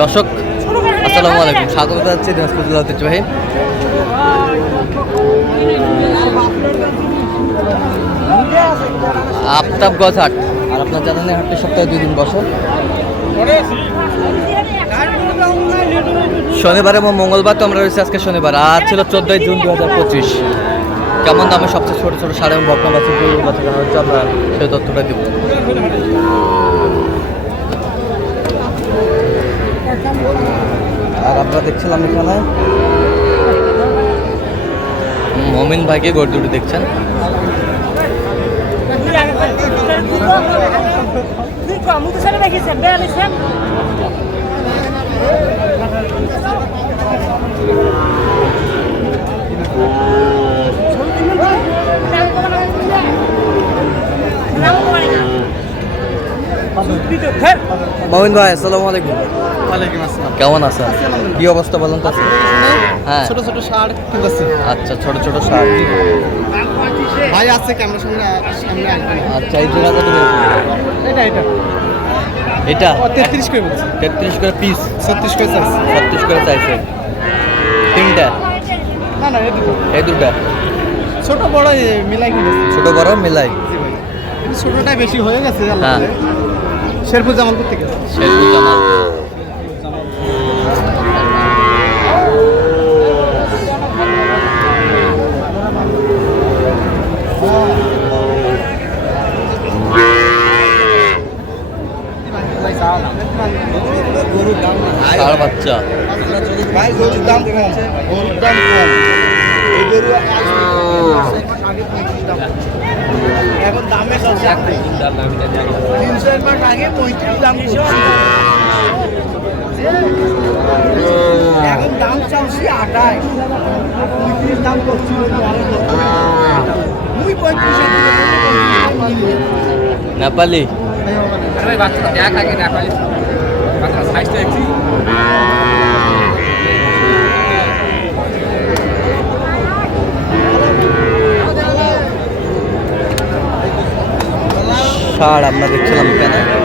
দর্শক, আসসালামু আলাইকুম। স্বাগত জানাচ্ছি দিনাজপুর জেলা ঐতিহ্যবাহী। আফতাবগঞ্জ হাট। আর আপনার এই হাটটি সপ্তাহে দুই দিন বসে। শনিবার এবং মঙ্গলবার তো আমরা রয়েছি আজকে শনিবার, আর ছিল চোদ্দোই জুন দু হাজার পঁচিশ। কেমন দামে সবচেয়ে ছোটো ছোটো সাড়ে বকনা বাচ্চা হচ্ছে আমরা সেই তথ্যটা দিব। আর আমরা দেখছিলাম এখানে। মমিন ভাইকে গড় দুটো দেখছেন। মমিন ভাই আসসালামু আলাইকুম। ওয়ালাইকুম আসসালাম। কেমন আছেন? কি অবস্থা বলেন তো? হ্যাঁ। ছোট ছোট শার্ট আছে। আচ্ছা ছোট ছোট শার্ট ভাই আছে ক্যামেরার সামনে সামনে আচ্ছা এই জোড়া কত এটা এটা। এটা? তেত্রিশ করে বলছি। তেত্রিশ করে পিস ছত্রিশ করে চাইছি ছত্রিশ করে চাইছে তিনটা? না না এই দুটো। এই দুটা? ছোট বড় মিলাই কিনেছি। ছোট বড় মিলাই। ছোটটাই বেশি হয়ে গেছে আল্লাহ হ্যাঁ। শেরপুর জামালপুর থেকে? শেরপুর জামাল। ষাঁড় বাচ্চা। ভাই গরুর দাম কম গরুর দাম কম এই গরু এখন দামে চলছে তিন চার মাস আগে পঁয়ত্রিশ দাম এখন দাম চালছি আটাই পঁয়ত্রিশ দাম করছি। মুই নেপালি। দেখ আগে না সাইজটা দেখছি। ষাঁড় আমরা দেখছিলাম এখানে।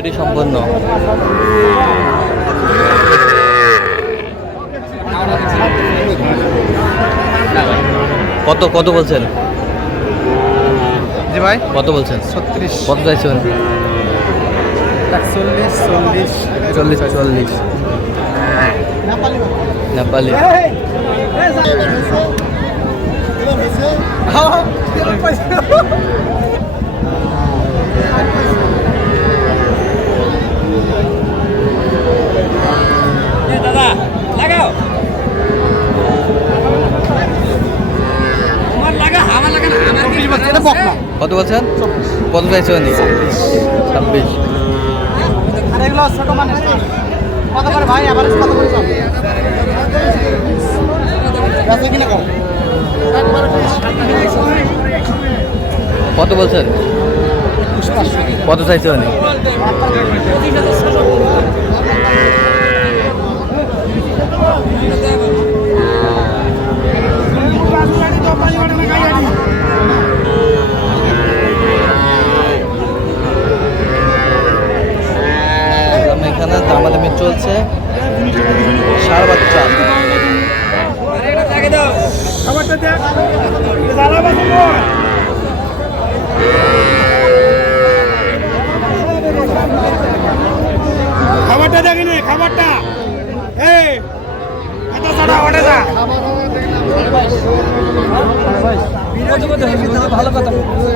কোয়ালিটি সম্পন্ন কত কত বলছেন জি ভাই কত বলছেন ছত্রিশ কত চাইছেন চল্লিশ চল্লিশ চল্লিশ চল্লিশ নেপালি দাদা লাগাও আমার লাগা আমার লাগা না আমার কি এটা বকনা কত বলছেন? কত চাইছেন ছাব্বিশ। কত করে ভাই? আবার কত করে কত বলছেন? কত চাইছে দাম এখানে দামাদামি চলছে সার বাচ্চা লাগে দাও খাবারটা দেখেনি খাবারটা এই এত সাদা ওটা দা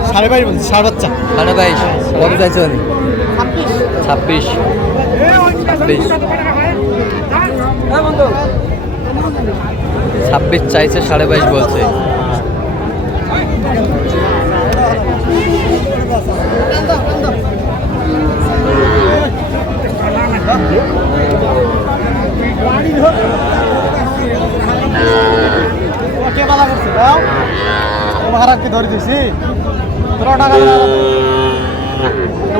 সাড়ে বাইশ বলছি সাড়ে বাচ্চা সাড়ে বাইশ কত চাইছেন ছাব্বিশ। ছাব্বিশ। ছাব্বিশ। চাইছে সাড়ে বাইশ বলছে। কে বাধা করছে মহারাজকে ধরে দিয়েছি। টাকা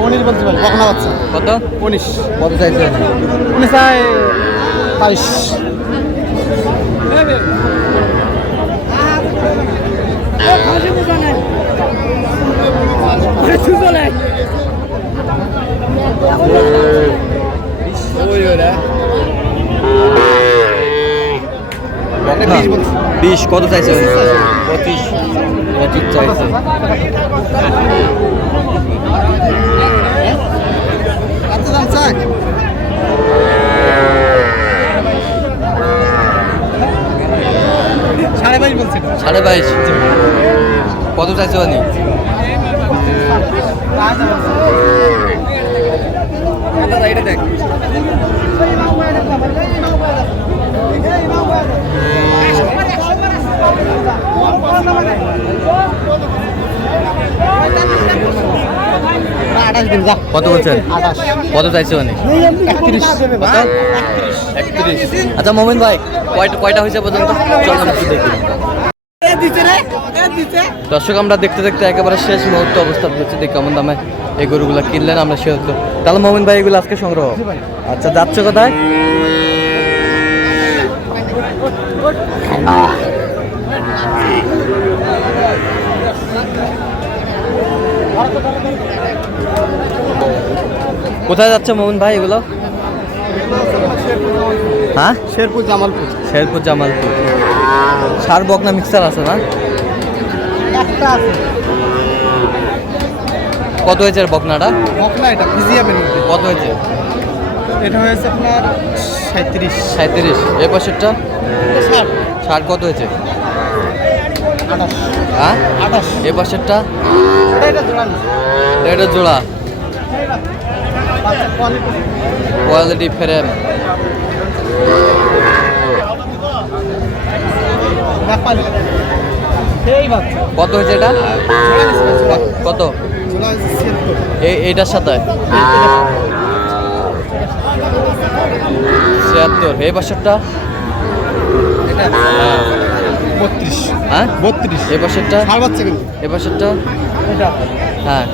উনিশ বলছি ভাই কত? চাইছে? উনিশ চাই বাইশ। বিশ কত চাইছে? পঁচিশ। পঁচিশ চাইছে কত দাম চাই সাড়ে বাইশ। কত চাইছে উনি কত বলছেন? কত চাইছে কত? আচ্ছা মোমিন ভাই কয়টা কয়টা হয়েছে পর্যন্ত? চল একটু দেখি। দর্শক আমরা দেখতে দেখতে একেবারে শেষ মুহূর্তে অবস্থা হচ্ছে দেখি কেমন দামে এই গরুগুলো কিনলেন আমরা সে হতো তাহলে মোমিন ভাই এগুলো আজকে সংগ্রহ আচ্ছা যাচ্ছে কোথায়? কোথায় যাচ্ছে মোমিন ভাই এগুলো? হ্যাঁ? শেরপুর জামালপুর। শেরপুর জামালপুর। সার বকনা মিক্সার আছে না? একটা আছে। কত হয়েছে বকনাটা? বকনা এটা মধ্যে। কত হয়েছে? এটা হয়েছে আপনার সাঁত্রিশ সাঁত্রিশ এই পাশেরটা? ষাট। ষাট কত হয়েছে? আঠাশ। হ্যাঁ? আঠাশ। এই পাশেরটা? এটা জোড়া নিচ্ছে এটা জোড়া বাচ্চা কোয়ালিটি ফ্রেম কত হয়েছে এটা? কত? এইটার সাথে? ছিয়াত্তর। এই বছরটা? বত্রিশ। হ্যাঁ? বত্রিশ। এই বছরটা? এই পাশেরটা হ্যাঁ।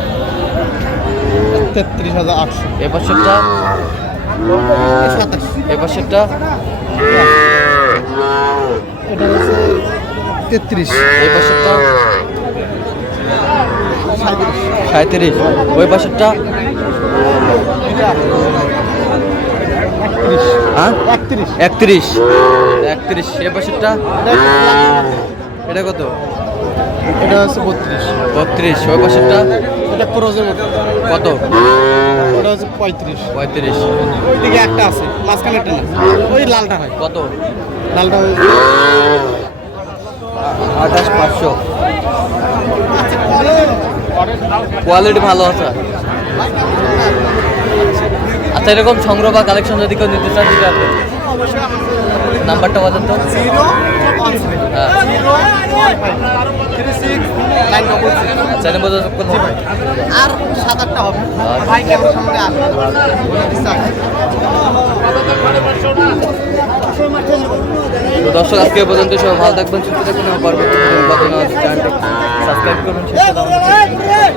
তেত্রিশ হাজার আটশো। এই পাশেরটা? সাতাশ। এই পাশেরটা? এটা হচ্ছে তেত্রিশ। এই পাশেরটা? সাঁত্রিশ ওই পাশেরটা? একত্রিশ। হ্যাঁ? একত্রিশ। একত্রিশ। একত্রিশ। এই পাশেরটা? এটা কত? এটা হচ্ছে বত্রিশ। বত্রিশ। ওই পাশেরটা? এটা ক্রোজের মতো কত? ওটা হচ্ছে পঁয়ত্রিশ। পঁয়ত্রিশ। ওইদিকে একটা আছে মাঝখানে একটা না। ওই লালটা হয়। কত? লালটা হয় আঠাশ পাঁচশো। কোয়ালিটি ভালো আছে। আচ্ছা এরকম সংগ্রহ বা কালেকশন যদি কেউ নিতে চান নাম্বারটা বলেন তো। আর সাত আটটা হবে। আচ্ছা। ভাই ক্যামেরার সামনে আসবে তো দর্শক আজকে পর্যন্ত সবাই ভালো থাকবেন সুস্থ থাকবেন পরবর্তী সাবস্ক্রাইব করবেন আমাদের-